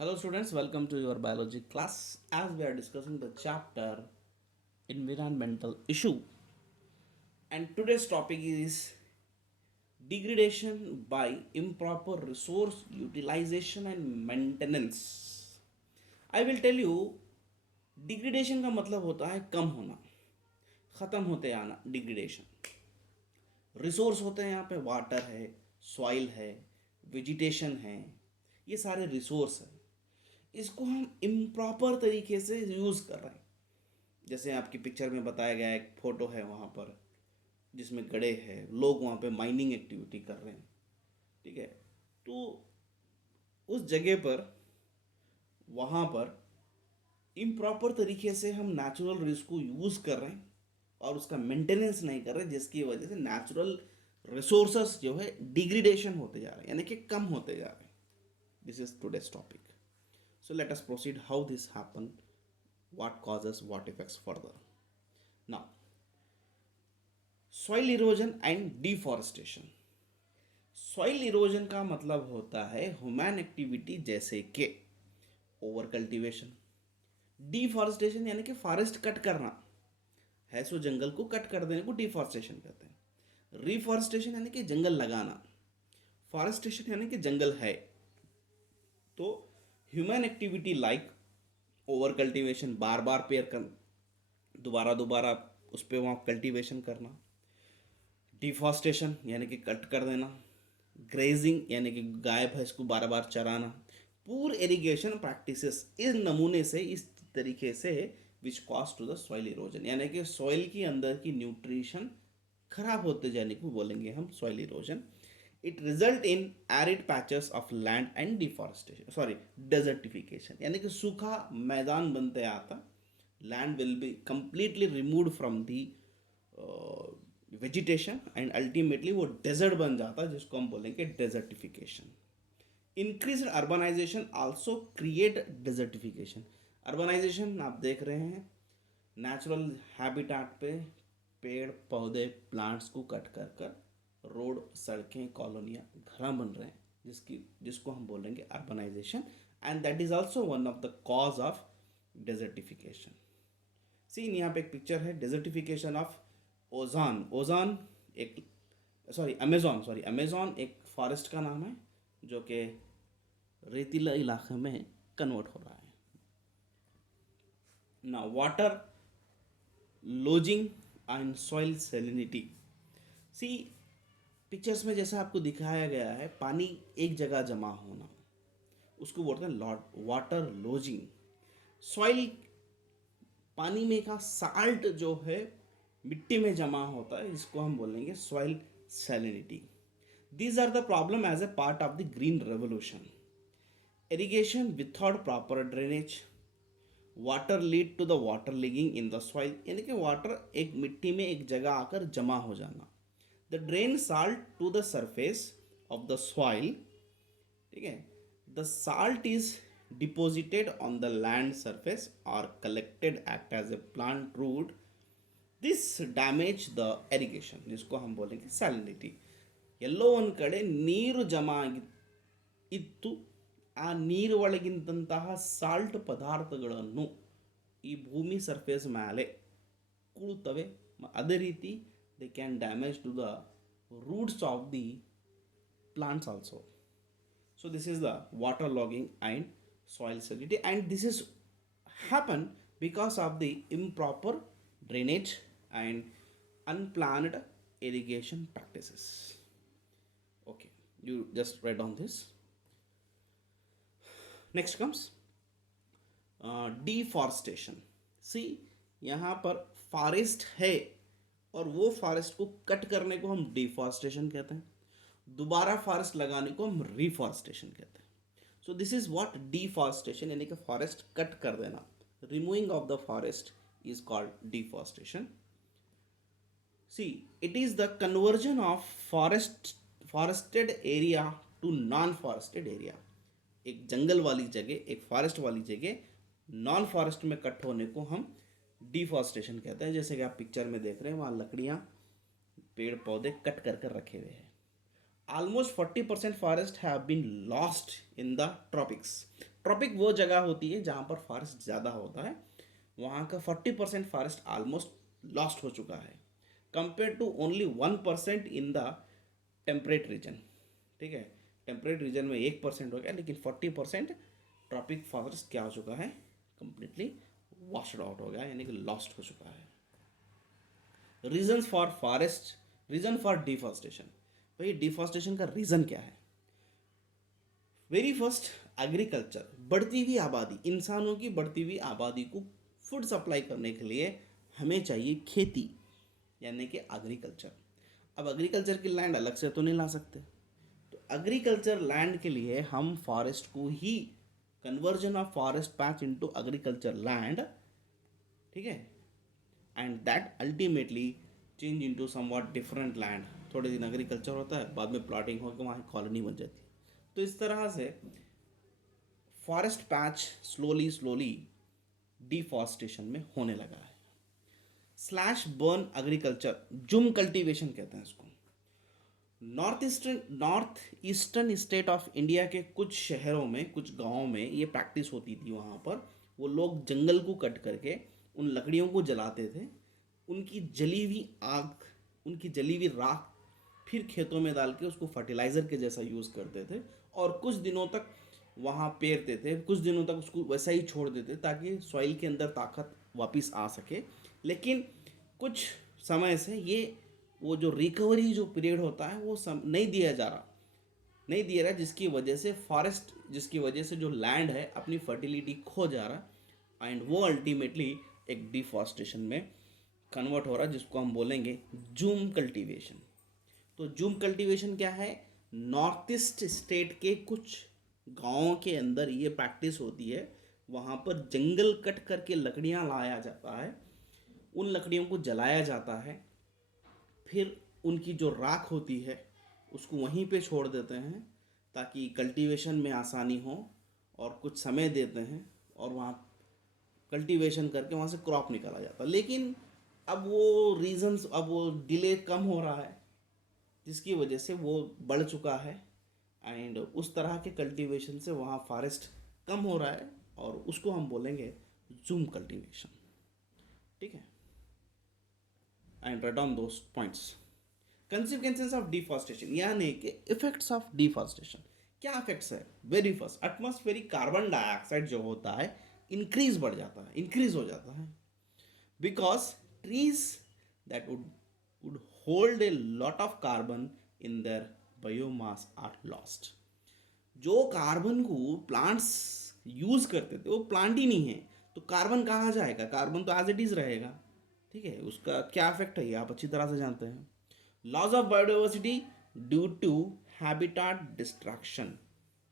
Hello students, welcome to your biology class as we are discussing the chapter environmental issue, and today's topic is degradation by improper resource utilization and maintenance. I will tell you degradation का मतलब होता है कम होना, ख़त्म होते आना। Degradation resource होते हैं, यहाँ पे वाटर है, सॉइल है, वेजिटेशन है, ये सारे रिसोर्स हैं। इसको हम इम्प्रॉपर तरीके से यूज़ कर रहे हैं। जैसे आपकी पिक्चर में बताया गया एक फ़ोटो है वहाँ पर जिसमें गड्ढे हैं, लोग वहाँ पे माइनिंग एक्टिविटी कर रहे हैं। ठीक है, तो उस जगह पर वहाँ पर इम्प्रॉपर तरीके से हम नेचुरल रिसोर्स को यूज़ कर रहे हैं और उसका मेंटेनेंस नहीं कर रहे, जिसकी वजह से नेचुरल रिसोर्सेस जो है डिग्रेडेशन होते जा रहे हैं, यानी कि कम होते जा रहे हैं। This is today's topic. So let us proceed how this happen, what causes, what effects further. Now, soil erosion and deforestation. Soil erosion का मतलब होता है ह्यूमन एक्टिविटी जैसे कि ओवर कल्टीवेशन, डिफॉरेस्टेशन यानी कि फॉरेस्ट कट करना है, सो जंगल को कट कर देने को डिफॉरेस्टेशन कहते हैं। रिफॉरेस्टेशन यानी कि जंगल लगाना, फॉरेस्टेशन यानी कि जंगल है। तो human activity like over cultivation, बार बार पेड़ कर दोबारा दोबारा उस पर वहाँ कल्टीवेशन करना, डिफॉरेस्टेशन यानी कि कट कर देना, ग्रेजिंग यानी कि गाय भैंस को बार बार चराना, पूर इरिगेशन प्रैक्टिसेस इस नमूने से, इस तरीके से which cause to the soil erosion, यानी कि सॉइल के अंदर की न्यूट्रिशन खराब होते जाने को बोलेंगे हम soil erosion. It result in arid patches of land and deforestation, sorry desertification, यानी कि सूखा मैदान बनते आता, land will be completely removed from the vegetation and ultimately वो डेजर्ट बन जाता है, जिसको हम बोलेंगे desertification. Increase urbanization also create desertification. Urbanization आप देख रहे हैं, नेचुरल हैबिटाट पे पेड़ पौधे प्लांट्स को कट कर कर रोड, सड़कें, कॉलोनियाँ, घर बन रहे हैं, जिसको हम बोलेंगे urbanization, and that is also one of the cause of desertification. Scene यहाँ पे एक पिक्चर है, डेजर्टिफिकेशन ऑफ ओजान. ओजान एक अमेजोन एक फॉरेस्ट का नाम है जो कि रेतीला इलाके में कन्वर्ट हो रहा है. ना water logging and soil salinity. See pictures में जैसा आपको दिखाया गया है, पानी एक जगह जमा होना, उसको बोलते हैं वाटर लॉजिंग. सॉइल पानी में का साल्ट जो है मिट्टी में जमा होता है, इसको हम बोलेंगे soil salinity. These are the problem as a part of the green revolution. Irrigation without proper drainage, water lead to the water logging in the soil, यानी कि वाटर एक मिट्टी में एक जगह आकर जमा हो जाना. The drain salt to the surface of the soil. ठीक है, the salt is deposited on the land surface और collected act as a plant root. This damage the irrigation, जिसको हम बोलेंगे सैलिनिटी. ಎಲ್ಲೋ ಒಂದು ಕಡೆ ನೀರು ಜಮಾ ಇತ್ತು, ಆ ನೀರು ಒಳಗಿದ್ದಂತಹ ಸಾಲ್ಟ್ ಪದಾರ್ಥಗಳನ್ನು ಈ ಭೂಮಿ ಸರ್ಫೇಸ್ ಮೇಲೆ ಕೂಡುತ್ತವೆ. ಅದೇ ರೀತಿ they can damage to the roots of the plants also. So this is the water logging and soil salinity, and this is happen because of the improper drainage and unplanned irrigation practices. Okay, you just read on this. Next comes deforestation. See, यहाँ पर forest है और वो forest को cut करने को हम deforestation कहते हैं, दोबारा फॉरेस्ट लगाने को हम रिफॉरेस्टेशन कहते हैं. So this is what deforestation, यानी कि फॉरेस्ट कट कर देना, removing of the forest is called deforestation. See it is the conversion of forested area to non forested area. एक जंगल वाली जगह, एक फॉरेस्ट वाली जगह नॉन फॉरेस्ट में कट होने को हम डिफॉरेस्टेशन कहते हैं. जैसे कि आप पिक्चर में देख रहे हैं, वहाँ लकड़ियाँ, पेड़ पौधे कट कर कर रखे हुए हैं. Almost 40% forests have been lost in the tropics. Tropic वो जगह होती है जहाँ पर फॉरेस्ट ज़्यादा होता है, वहाँ का 40% फॉरेस्ट ऑलमोस्ट लॉस्ट हो चुका है, compare to only 1% in the temperate region. ठीक है, टेम्परेट रीजन में 1% हो गया, लेकिन 40% ट्रॉपिक फॉरेस्ट क्या हो चुका है, कंप्लीटली वॉशड आउट हो गया, यानी कि लॉस्ट हो चुका है। Reasons for forest, region for deforestation. भाई डिफॉरेस्टेशन का रीज़न क्या है? वेरी फर्स्ट, एग्रीकल्चर, बढ़ती हुई आबादी, इंसानों की बढ़ती हुई आबादी को फूड सप्लाई करने के लिए हमें चाहिए खेती, यानी कि एग्रीकल्चर। अब एग्रीकल्चर की लैंड अलग से तो नहीं ला सकते, तो एग्रीकल्चर लैंड के लिए हम फॉरेस्ट को ही, conversion of forest patch into agriculture land, ठीक है, and that ultimately change into somewhat different land. थोड़े दिन एग्रीकल्चर होता है, बाद में प्लॉटिंग होकर वहाँ कॉलोनी बन जाती है। तो इस तरह से forest patch slowly slowly deforestation में होने लगा है। स्लैश बर्न एग्रीकल्चर, जुम कल्टीवेशन कहते हैं इसको। North eastern state of India के कुछ शहरों में, कुछ गांवों में ये प्रैक्टिस होती थी। वहाँ पर वो लोग जंगल को कट करके उन लकड़ियों को जलाते थे, उनकी जली हुई आग, उनकी जली हुई राख फिर खेतों में डाल के उसको फर्टिलाइज़र के जैसा यूज़ करते थे, और कुछ दिनों तक वहाँ पेरते थे, कुछ दिनों तक उसको वैसा ही छोड़ देते ताकि सॉइल के अंदर ताकत वापस आ सके। लेकिन कुछ समय से ये वो जो रिकवरी जो पीरियड होता है वो नहीं दिया जा रहा, नहीं दिया रहा, जिसकी वजह से फॉरेस्ट, जिसकी वजह से जो लैंड है अपनी फर्टिलिटी खो जा रहा, एंड वो अल्टीमेटली एक डिफॉरेस्टेशन में कन्वर्ट हो रहा, जिसको हम बोलेंगे जूम कल्टीवेशन। तो जूम कल्टीवेशन क्या है? नॉर्थ ईस्ट स्टेट के कुछ गांवों के अंदर ये प्रैक्टिस होती है। वहाँ पर जंगल कट करके लकड़ियाँ लाया जाता है, उन लकड़ियों को जलाया जाता है, फिर उनकी जो राख होती है उसको वहीं पे छोड़ देते हैं ताकि कल्टीवेशन में आसानी हो, और कुछ समय देते हैं और वहाँ कल्टीवेशन करके वहाँ से क्रॉप निकाला जाता है। लेकिन अब वो रीजंस, अब वो डिले कम हो रहा है, जिसकी वजह से वो बढ़ चुका है, एंड उस तरह के कल्टीवेशन से वहाँ फॉरेस्ट कम हो रहा है, और उसको हम बोलेंगे जूम कल्टीवेशन। ठीक है, and right on those points. Consequences of deforestation, यानी कि इफेक्ट्स ऑफ डिफॉरेस्टेशन। क्या इफेक्ट्स है? Very first, atmospheric carbon dioxide जो होता है इंक्रीज बढ़ जाता है, इंक्रीज हो जाता है, because trees that would hold a lot of carbon in their biomass are lost। जो कार्बन को प्लांट्स यूज करते थे वो प्लांट ही नहीं है, तो कार्बन कहाँ जाएगा? कार्बन तो एज इट इज रहेगा। ठीक है, उसका क्या इफेक्ट है ये आप अच्छी तरह से जानते हैं। Loss of biodiversity due to habitat destruction.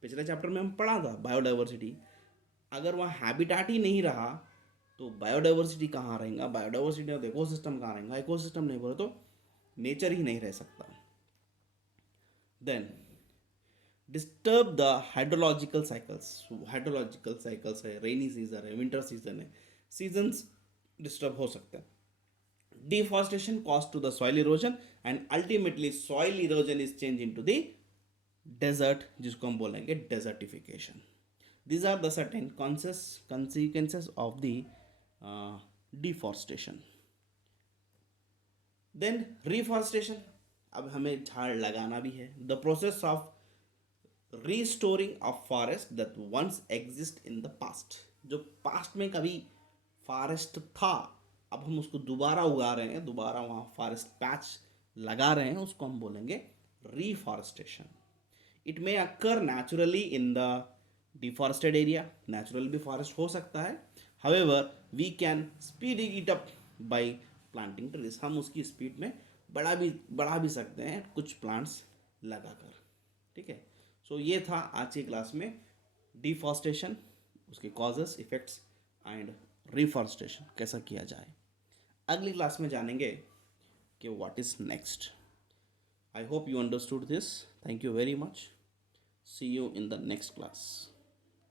पिछले चैप्टर में हम पढ़ा था बायोडाइवर्सिटी, अगर वहाँ हैबिटाट ही नहीं रहा तो बायोडाइवर्सिटी कहाँ रहेगा? बायोडाइवर्सिटी और इकोसिस्टम कहाँ रहेगा? इकोसिस्टम नहीं बोले तो नेचर ही नहीं रह सकता। Then disturb the hydrological cycles. Hydrological cycles है, रेनी सीजन है, विंटर सीजन है, सीजन्स डिस्टर्ब हो सकते हैं। Deforestation cause to the soil erosion, and ultimately soil erosion is change into the desert, जिसको हम बोलेंगे desertification. These are the certain consequences of the deforestation. Then reforestation, अब हमें झाड़ लगाना भी है। The process of restoring of forest that once exist in the past। जो पास्ट में कभी फॉरेस्ट था, अब हम उसको दोबारा उगा रहे हैं, दोबारा वहाँ फॉरेस्ट पैच लगा रहे हैं, उसको हम बोलेंगे reforestation। It may occur naturally in the deforested area, natural भी फॉरेस्ट हो सकता है। However we can speed it up by planting trees, हम उसकी स्पीड में बढ़ा भी सकते हैं कुछ प्लांट्स लगाकर। ठीक है, सो ये था आज की क्लास में डिफॉरेस्टेशन, उसके कॉजेस, इफेक्ट्स एंड रिफॉरेस्टेशन कैसा किया जाए। अगली क्लास में जानेंगे कि what is next. I hope you understood this. Thank you very much. See you in the next class.